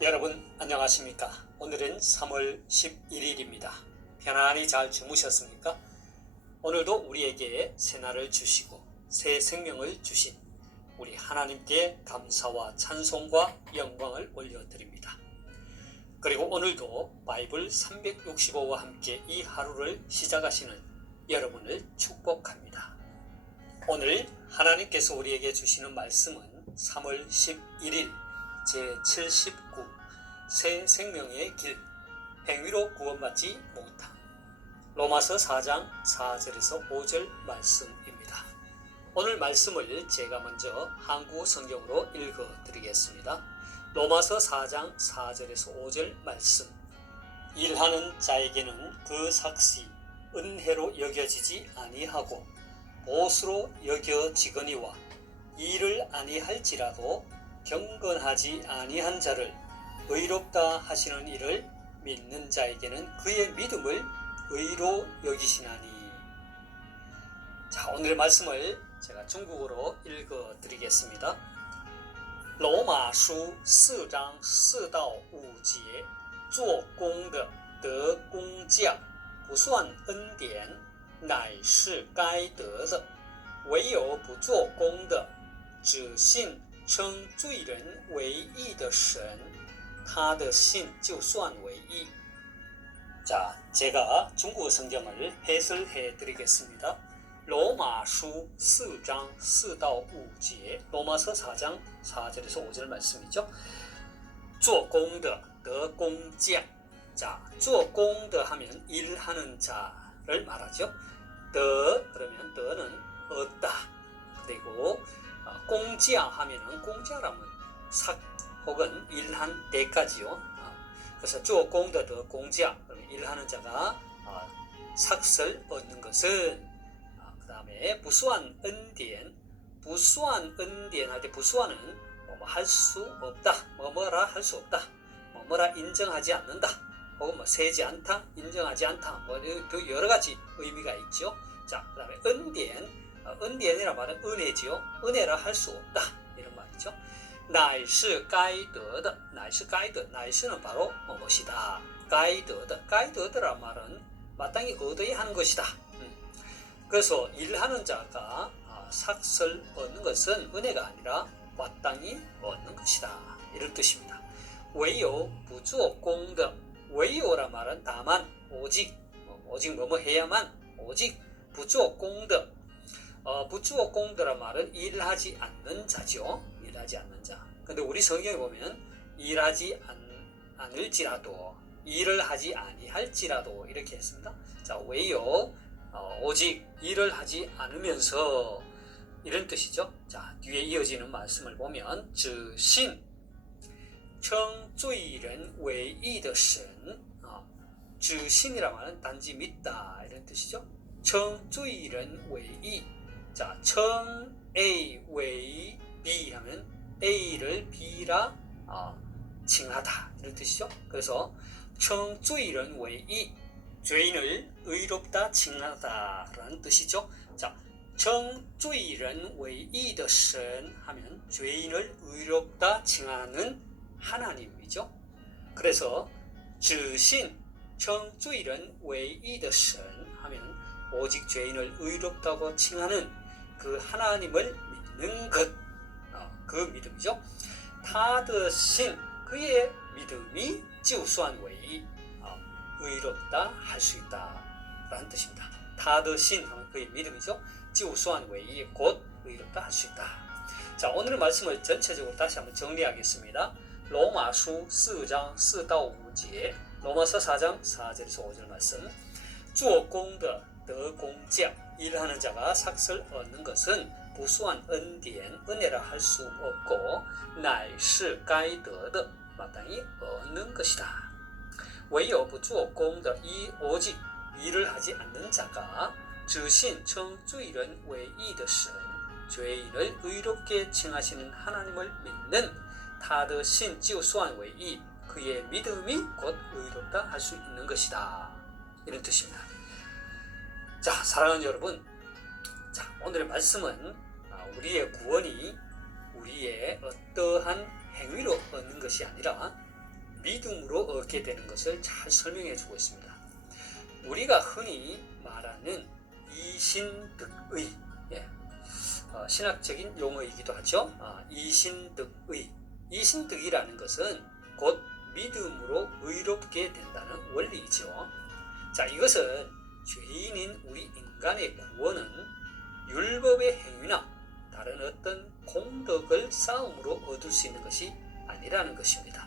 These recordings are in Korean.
여러분 안녕하십니까? 오늘은 3월 11일입니다. 편안히 잘 주무셨습니까? 오늘도 우리에게 새날을 주시고 새 생명을 주신 우리 하나님께 감사와 찬송과 영광을 올려드립니다. 그리고 오늘도 바이블 365와 함께 이 하루를 시작하시는 여러분을 축복합니다. 오늘 하나님께서 우리에게 주시는 말씀은 3월 11일 제79 새 생명의 길 행위로 구원받지 못함 로마서 4장 4절에서 5절 말씀입니다. 오늘 말씀을 제가 먼저 한국 성경으로 읽어드리겠습니다. 로마서 4장 4절에서 5절 말씀. 일하는 자에게는 그 삭시 은혜로 여겨지지 아니하고 보수로 여겨지거니와 일을 아니할지라도 경건하지 아니한 자를 의롭다 하시는 이를 믿는 자에게는 그의 믿음을 의로 여기시나니. 자, 오늘의 말씀을 제가 중국어로 읽어드리겠습니다. 로마书4章4到5节做工的得工价不算恩典乃是该得的唯有不做工的只信称罪人为义的神他的信就算为义. 자, 제가 중국어 성경을 해설해 드리겠습니다. 로마书 4장 4到5节 로마서 4장 4절에서 5절 말씀이죠. 做工的得工价. 자, 做工的 하면 일하는 자를 말하죠. 得 그러면 得는 얻다. 그리고 공자 하면은 공자라면 삭 혹은 일한 대가지요. 그래서 做工的得工价 그러면 일하는 자가 삭을 얻는 것은. 그 다음에 不算恩典 不算恩典 할 때 不算은 할 수 없다, 뭐뭐라 할 수 없다, 뭐뭐라 인정하지 않는다, 혹은 뭐 세지 않다, 인정하지 않다, 뭐 그 여러 가지 의미가 있죠. 자, 그 다음에恩典 恩典이란 말은 은혜지요. 은혜라 할 수 없다 이런 말이죠. 乃是该得的 乃是该得 乃是는 바로 무엇이다. 该得的 该得的란 말은 마땅히 얻어야 하는 것이다. 그래서 일하는 자가 삭을 얻는 것은 은혜가 아니라 마땅히 얻는 것이다 이런 뜻입니다. 唯有不做工的 唯有란 말은 다만 오직 뭐뭐 해야만 오직 不做工的 不做工的란 말은 일하지 않는 자죠. 일하지 않는 자. 근데 우리 성경에 보면 일하지 않을지라도 일을 하지 아니할지라도 이렇게 했습니다. 자, 唯有 오직 일을 하지 않으면서 이런 뜻이죠. 자, 뒤에 이어지는 말씀을 보면 只信称罪人为义的神 只信이란 말은 단지 믿다 이런 뜻이죠. 称罪人为义 자, 称 A 为 B 하면 A를 B라 칭하다 이런 뜻이죠. 그래서 称罪人为义 죄인을 의롭다 칭하다라는 뜻이죠. 자, 称罪人为义的神 하면 죄인을 의롭다 칭하는 하나님이죠. 그래서 只信称罪人为义的神 하면 오직 죄인을 의롭다고 칭하는 그 하나님을 믿는 것, 그 믿음이죠. 他的信 그의 믿음이 就算为义 의롭다 할 수 있다 라는 뜻입니다. 他的信 하면 그의 믿음이죠. 就算为义 곧 의롭다 할 수 있다. 자, 오늘의 말씀을 전체적으로大한번 정리하겠습니다. 로마书 4장 4到5节 로마서 4장 4절에서 5절 말씀. 做工的得工价 일하는 자가 삭을 얻는 것은 不算恩典 은혜라 할 수 없고 乃是该得的 마땅히 얻는 것이다. 唯有不做工的 오직 일을 하지 않는 자가 只信称罪人为义的神 죄인을 의롭게 칭하시는 하나님을 믿는 他的信就算为义 그의 믿음이 곧 의롭다 할 수 있는 것이다 이런 뜻입니다. 자, 사랑하는 여러분, 자, 오늘의 말씀은 우리의 구원이 우리의 어떠한 행위로 얻는 것이 아니라 믿음으로 얻게 되는 것을 잘 설명해 주고 있습니다. 우리가 흔히 말하는 이신득의, 신학적인 용어이기도 하죠. 이신득의, 이신득이라는 것은 곧 믿음으로 의롭게 된다는 원리이죠. 자, 이것은 죄인인 우리 인간의 구원은 율법의 행위나 다른 어떤 공덕을 쌓음으로 얻을 수 있는 것이 아니라는 것입니다.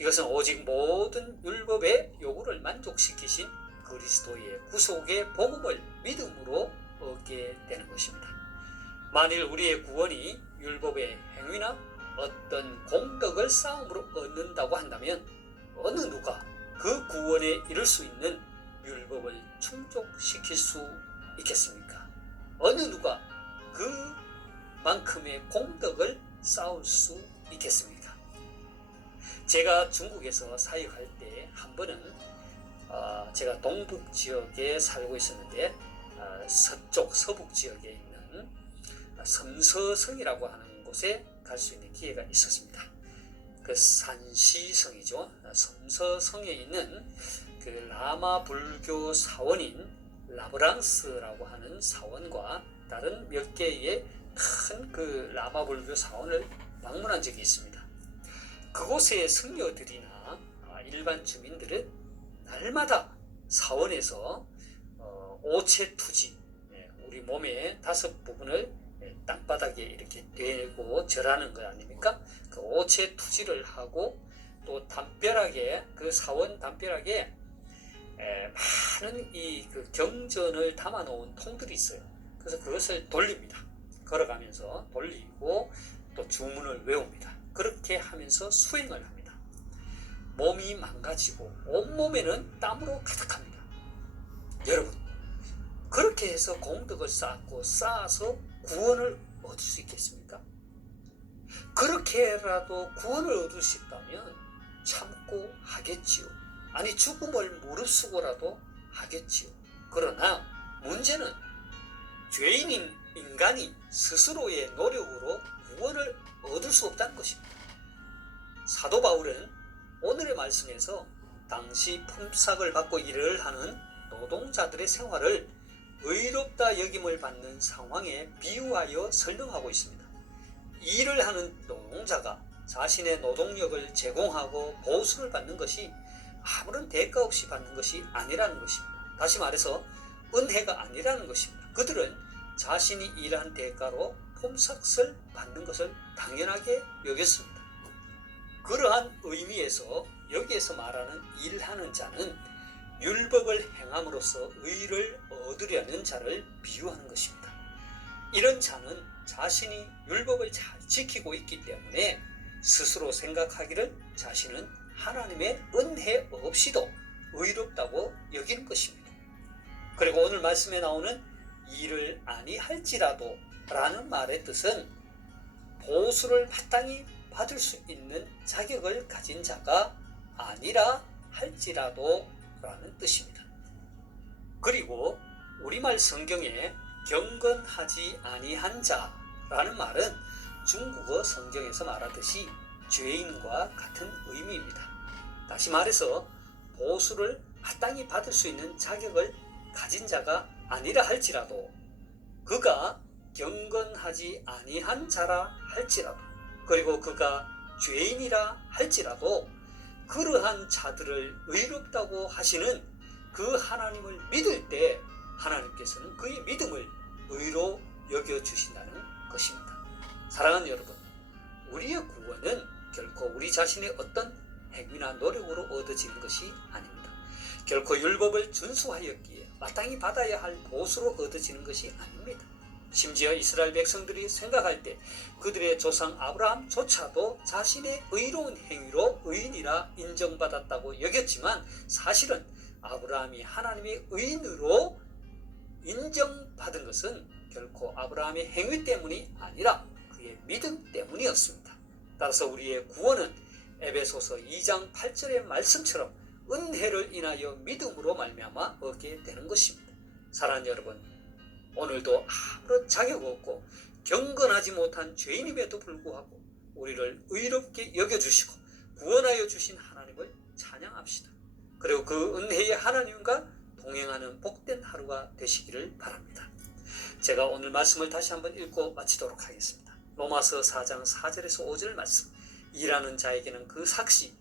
이것은 오직 모든 율법의 요구를 만족시키신 그리스도의 구속의 복음을 믿음으로 얻게 되는 것입니다. 만일 우리의 구원이 율법의 행위나 어떤 공덕을 쌓음으로 얻는다고 한다면 어느 누가 그 구원에 이를 수 있는 율법을 충족시킬 수 있겠습니까? 어느 누가 그만큼의 공덕을 쌓을 수 있겠습니까? 제가 중국에서 사역할 때 한 번은 제가 동북 지역에 살고 있었는데 서쪽 서북 지역에 있는 섬서성이라고 하는 곳에 갈 수 있는 기회가 있었습니다. 그 산시성이죠. 섬서성에 있는 그 라마 불교 사원인 라브랑스라고 하는 사원과 다른 몇 개의 큰 그 라마 불교 사원을 방문한 적이 있습니다. 그곳의 성녀들이나 일반 주민들은 날마다 사원에서 오체투지, 우리 몸의 5부분을 땅바닥에 이렇게 대고 절하는 거 아닙니까? 그 오체투지를 하고 또 담벼락에, 그 사원 담벼락에 많은 그 경전을 담아 놓은 통들이 있어요. 그래서 그것을 돌립니다. 걸어가면서 돌리고 또 주문을 외웁니다. 그렇게 하면서 수행을 합니다. 몸이 망가지고 온몸에는 땀으로 가득합니다. 여러분, 그렇게 해서 공덕을 쌓아서 구원을 얻을 수 있겠습니까? 그렇게라도 구원을 얻을 수 있다면 참고 하겠지요. 아니, 죽음을 무릅쓰고라도 하겠지요. 그러나 문제는 죄인인 인간이 스스로의 노력으로 구원을 얻을 수 없다는 것입니다. 사도 바울은 오늘의 말씀에서 당시 품삯을 받고 일을 하는 노동자들의 생활을 의롭다 여김을 받는 상황에 비유하여 설명하고 있습니다. 일을 하는 노동자가 자신의 노동력을 제공하고 보수를 받는 것이 아무런 대가 없이 받는 것이 아니라는 것입니다. 다시 말해서 은혜가 아니라는 것입니다. 그들은 자신이 일한 대가로 품삯을 받는 것을 당연하게 여겼습니다. 그러한 의미에서 여기에서 말하는 일하는 자는 율법을 행함으로써 의를 얻으려는 자를 비유하는 것입니다. 이런 자는 자신이 율법을 잘 지키고 있기 때문에 스스로 생각하기를 자신은 하나님의 은혜 없이도 의롭다고 여기는 것입니다. 그리고 오늘 말씀에 나오는 일을 아니할지라도 라는 말의 뜻은 보수를 마땅히 받을 수 있는 자격을 가진 자가 아니라 할지라도 라는 뜻입니다. 그리고 우리말 성경에 경건하지 아니한 자라는 말은 중국어 성경에서 말하듯이 죄인과 같은 의미입니다. 다시 말해서 보수를 마땅히 받을 수 있는 자격을 가진 자가 아니라 할지라도, 그가 경건하지 아니한 자라 할지라도, 그리고 그가 죄인이라 할지라도 그러한 자들을 의롭다고 하시는 그 하나님을 믿을 때 하나님께서는 그의 믿음을 의로 여겨주신다는 것입니다. 사랑하는 여러분, 우리의 구원은 결코 우리 자신의 어떤 행위나 노력으로 얻어지는 것이 아닙니다. 결코 율법을 준수하였기에 마땅히 받아야 할 보수로 얻어지는 것이 아닙니다. 심지어 이스라엘 백성들이 생각할 때 그들의 조상 아브라함조차도 자신의 의로운 행위로 의인이라 인정받았다고 여겼지만 사실은 아브라함이 하나님의 의인으로 인정받은 것은 결코 아브라함의 행위 때문이 아니라 그의 믿음 때문이었습니다. 따라서 우리의 구원은 에베소서 2장 8절의 말씀처럼 은혜를 인하여 믿음으로 말미암아 얻게 되는 것입니다. 사랑하는 여러분, 오늘도 아무런 자격 없고 경건하지 못한 죄인임에도 불구하고 우리를 의롭게 여겨주시고 구원하여 주신 하나님을 찬양합시다. 그리고 그 은혜의 하나님과 동행하는 복된 하루가 되시기를 바랍니다. 제가 오늘 말씀을 다시 한번 읽고 마치도록 하겠습니다. 로마서 4장 4절에서 5절 말씀. 일하는 자에게는 그 삭시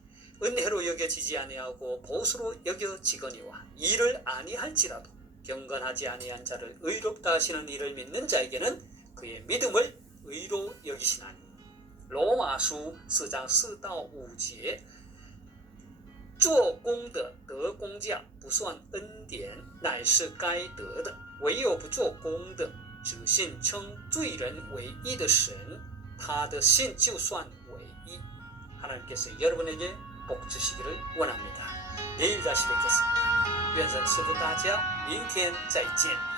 은혜로 여겨지지 아니하고 보수로 여겨지거니와 일을 아니할지라도 경건하지 아니한 자를 의롭다 하시는 이를 믿는 자에게는 그의 믿음을 의로 여기시나니. 로마서 4장 4到5节做功的得工价不算恩典，乃是该得的。唯有不做工的，只信称罪人为义的神，他的信就算为义。 하나님께서 여러분에게 복 주시기를 원합니다. 내일 다시 뵙겠습니다.愿神赐福大家，明天再见。